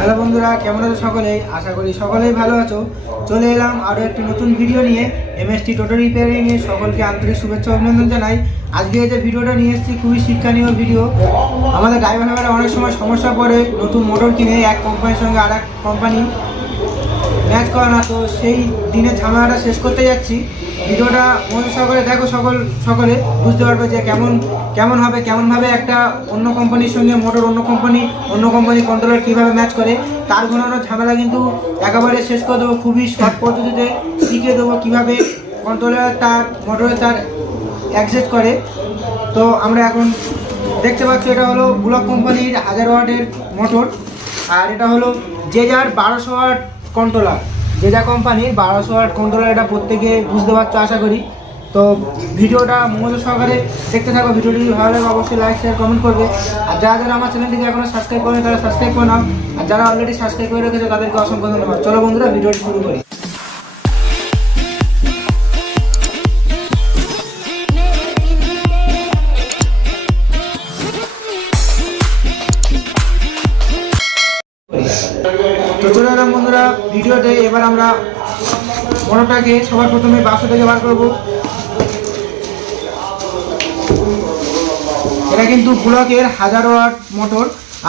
Hello বন্ধুরা, কেমন আছো সকলেই? আশা করি সকলেই ভালো আছো। চলে এলাম আরও একটি নতুন ভিডিও নিয়ে। এমএসটি টোটো রিপেয়ারিং এর সকলকে আন্তরিক শুভেচ্ছা অভিনন্দন জানাই। আজকে যে ভিডিওটা নিয়ে এসেছি খুবই শিক্ষণীয় ভিডিও। আমাদের ড্রাইভার ভাইরা অনেক সময় সমস্যা পড়ে, নতুন মোটর কিনে এক কোম্পানির সঙ্গে আর এক কোম্পানি ম্যাচ করে না, তো সেই দিনের ঝামেলাটা শেষ করতে যাচ্ছি। ভিডিওটা মনোযোগ সহকারে দেখো, সকলে বুঝতে পারবে যে কেমনভাবে একটা অন্য কোম্পানির সঙ্গে মোটর অন্য কোম্পানি কন্ট্রোলার কীভাবে ম্যাচ করে। তার ঘোরানোর ঝামেলা কিন্তু একেবারে শেষ করে দেবো। খুবই শর্ট পদ্ধতিতে শিখিয়ে দেবো কীভাবে কন্ট্রোলার তার মোটরের তার অ্যাডজাস্ট করে। তো আমরা এখন দেখতে পাচ্ছি এটা হলো ব্লক কোম্পানির 1000 ওয়াটের মোটর, আর এটা হলো জেজার 1200 ওয়াট কন্ট্রোলার। জেজা কোম্পানির 1200 ওয়াট কন্ট্রোলার, এটা প্রত্যেকে বুঝতে পারছো আশা করি। তো ভিডিওটা মনোযোগ সহকারে দেখতে থাকো। ভিডিওটি যদি ভালো লাগে অবশ্যই লাইক শেয়ার কমেন্ট করবে। আর যারা আমার চ্যানেলটিকে এখনো সাবস্ক্রাইব করেনি তারা সাবস্ক্রাইব করে নাও, আর যারা অলরেডি সাবস্ক্রাইব করে রেখেছে তাদেরকে অসংখ্য ধন্যবাদ। চলো বন্ধুরা, ভিডিওটি শুরু করি। তো চলে এলাম বন্ধুরা ভিডিওতে। এবার আমরা মোটরটাকে সবার প্রথমে বাক্স থেকে বার করব। এটা কিন্তু ব্লকের 1000 ওয়াট মোটর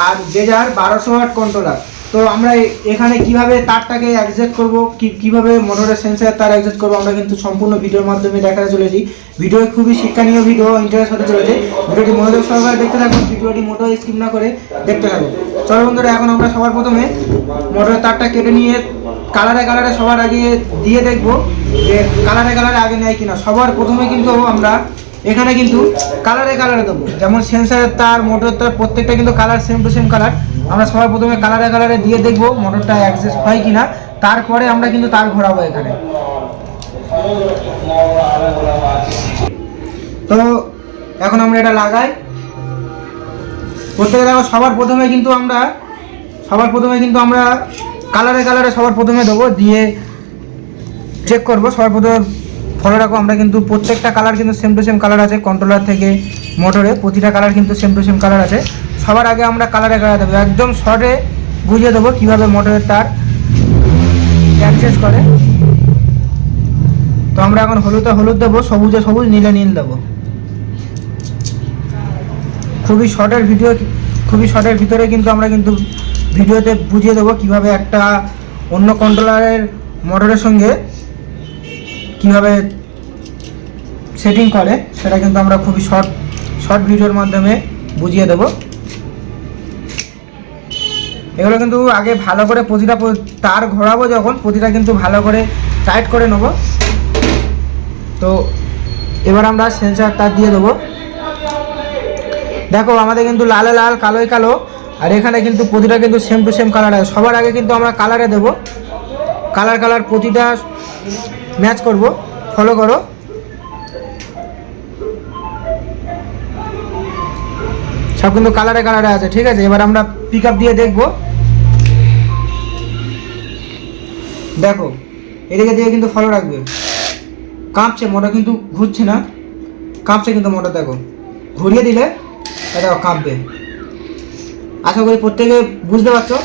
আর জেজার 1200 ওয়াট কন্ট্রোলার। তো আমরা এখানে কিভাবে তারটাকে অ্যাডজাস্ট করব, কিভাবে মোটরের সেন্সার তার অ্যাডজাস্ট করব, আমরা কিন্তু সম্পূর্ণ ভিডিওর মাধ্যমে দেখাতে চলেছি। ভিডিও খুবই শিক্ষণীয় ভিডিও, ইন্টারেস্ট হতে চলেছে। ভিডিওটি মনোযোগ সহকারে দেখতে থাকুন, ভিডিওটি মোটো স্কিপ না করে দেখতে থাকুন। চলো বন্ধুরা, এখন আমরা সবার প্রথমে মোটরের তারটা কেটে নিয়ে কালারে সবার আগে দিয়ে দেখব যে কালারে আগে নেয় কিনা। সবার প্রথমে কিন্তু আমরা এখানে কিন্তু কালারে দেবো। যেমন সেন্সারের তার, মোটরের তার প্রত্যেকটা কিন্তু colour same to same colour. আমরা সবার প্রথমে কালারে দিয়ে দেখবো মোটরটা অ্যাডজাস্ট হয় কিনা, তারপরে আমরা কিন্তু তার ঘোরাবো এখানে। তো এখন আমরা এটা লাগাই। প্রত্যেকে দেখো, সবার প্রথমে কিন্তু আমরা কালারে সবার প্রথমে দেবো, দিয়ে চেক করবো। সবার প্রথমে ফলো রাখো, আমরা কিন্তু প্রত্যেকটা কালার কিন্তু সেম টু সেম কালার আছে। কন্ট্রোলার থেকে মোটরে প্রতিটা কালার কিন্তু সেম টু সেম কালার আছে। সবার আগে আমরা কালারে দেবো, একদম শর্টে বুঝিয়ে দেবো কীভাবে মোটরের তার অ্যাডজাস্ট করে। তো আমরা এখন হলুদ দেবো, সবুজ, নীলে নীল দেবো। খুবই শর্টের ভিতরে কিন্তু আমরা কিন্তু ভিডিওতে বুঝিয়ে দেবো কীভাবে একটা অন্য কন্ট্রোলারের মোটরের সঙ্গে কীভাবে সেটিং করে, সেটা কিন্তু আমরা খুবই শর্ট ভিডিওর মাধ্যমে বুঝিয়ে দেব। এগুলো কিন্তু আগে ভালো করে প্রতিটা তার ঘোরাবো, যখন প্রতিটা কিন্তু ভালো করে টাইট করে নেব। তো এবার আমরা সেন্সার তার দিয়ে দেবো। দেখো, আমাদের কিন্তু লালে লাল, কালোয় কালো, আর এখানে কিন্তু প্রতিটা কিন্তু সেম টু সেম কালার আছে। সবার আগে কিন্তু আমরা কালারে দেবো, কালার প্রতিটা ম্যাচ করব। ফলো করো। সব কিন্তু কালারে আছে, ঠিক আছে। এবার আমরা পিক আপ দিয়ে দেখবো। দেখো, এদিকে দিয়ে কিন্তু ফলো রাখবে। কাঁপছে মোটর, কিন্তু ঘুরছে না, কাঁপছে কিন্তু মোটর। দেখো, ঘুরিয়ে দিলে দেখো কাঁপবে। আশা করি প্রত্যেকে বুঝতে পারছো,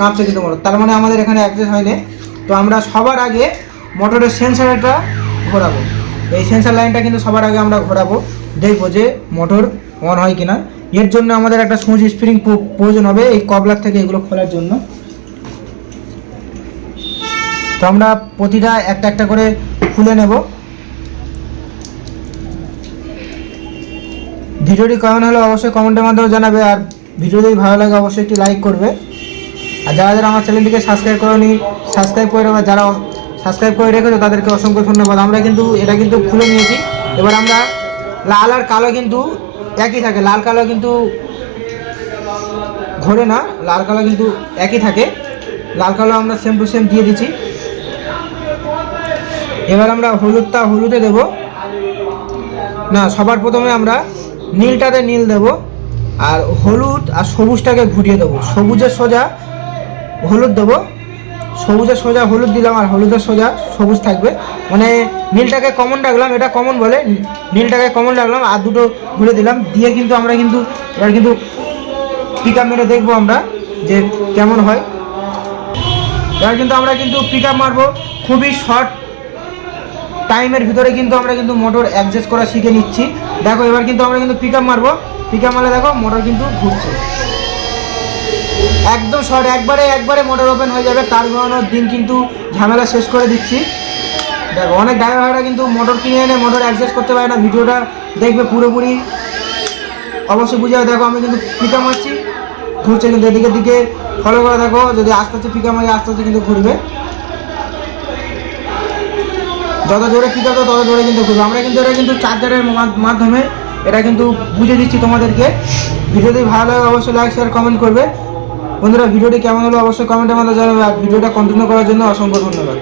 কাঁপছে কিন্তু মোটর, তার মানে আমাদের এখানে অ্যাডজাস্ট হয়নি। তো আমরা সবার আগে মোটরের সেন্সারটা ঘোরাবো। এই সেন্সার লাইনটা কিন্তু সবার আগে আমরা ঘোরাবো, দেখবো যে মোটর অন হয় কিনা। এর জন্য আমাদের একটা সুইচ স্প্রিং প্রয়োজন হবে এই কবলার থেকে এগুলো খোলার জন্য। তো আমরা প্রতিটা একটা করে খুলে নেব। ভিডিওটি কেমন হলো অবশ্যই কমেন্টের মাধ্যমে জানাবে, আর ভিডিও যদি ভালো লাগে অবশ্যই একটি লাইক করবে। আর যারা আমার চ্যানেলটিকে সাবস্ক্রাইব করেনি সাবস্ক্রাইব করে নেবে, যারা সাবস্ক্রাইব করে রেখেছো তাদেরকে অসংখ্য ধন্যবাদ। আমরা কিন্তু এটা কিন্তু খুলে নিয়েছি। এবার আমরা লাল আর কালো কিন্তু একই থাকে, লাল কালো কিন্তু ঘোরে না, লাল কালো কিন্তু একই থাকে। লাল কালো আমরা সেম টু সেম দিয়ে দিচ্ছি। এবার আমরা হলুদে দেব না, সবার প্রথমে আমরা নীলটাতে নীল দেব, আর হলুদ আর সবুজটাকে ঘুরিয়ে দেবো। সবুজের সোজা হলুদ দেবো, সবুজের সোজা হলুদ দিলাম, আর হলুদের সোজা সবুজ থাকবে। মানে নীলটাকে কমন রাখলাম, এটা কমন বলে, নীলটাকে কমন রাখলাম আর দুটো ঘুরে দিলাম। দিয়ে কিন্তু আমরা কিন্তু এবার কিন্তু পিক আপ মেরে দেখবো আমরা যে কেমন হয়। এবার কিন্তু আমরা কিন্তু পিক আপ মারবো খুবই শর্ট টাইমের ভিতরে, কিন্তু আমরা কিন্তু মোটর অ্যাডজাস্ট করা শিখে নিচ্ছি। দেখো এবার কিন্তু আমরা কিন্তু পিক আপ মারবো, পিক আপ মারলে দেখো মোটর কিন্তু ঘুরছে একদম শর্ট, একবারে মোটর ওপেন হয়ে যাবে। তার ঘোরানোর দিন কিন্তু ঝামেলা শেষ করে দিচ্ছি। দেখো অনেক ড্রাইভাররা কিন্তু মোটর কিনে এনে মোটর অ্যাডজাস্ট করতে পারে না, ভিডিওটা দেখবে পুরোপুরি অবশ্যই বুঝে যাবে। দেখো আমি কিন্তু পিক আপ মারছি, ঘুরছে কিন্তু এদিকে দিকে ফলো করে দেখো, যদি আস্তে আস্তে পিক আপ মারি আস্তে আস্তে কিন্তু ঘুরবে, যত জোরে পিক আপ তত জোরে কিন্তু ঘুরবে। আমরা কিন্তু এটা কিন্তু চার্জারের মাধ্যমে এটা কিন্তু বুঝে দিচ্ছি তোমাদেরকে। ভিডিওটি ভালো লাগে অবশ্যই লাইক শেয়ার কমেন্ট করবে। বন্ধুরা ভিডিওটি কেমন হলো অবশ্যই কমেন্টের মধ্যে জানাবে, আর ভিডিওটা কন্টিনিউ করার জন্য অসংখ্য ধন্যবাদ।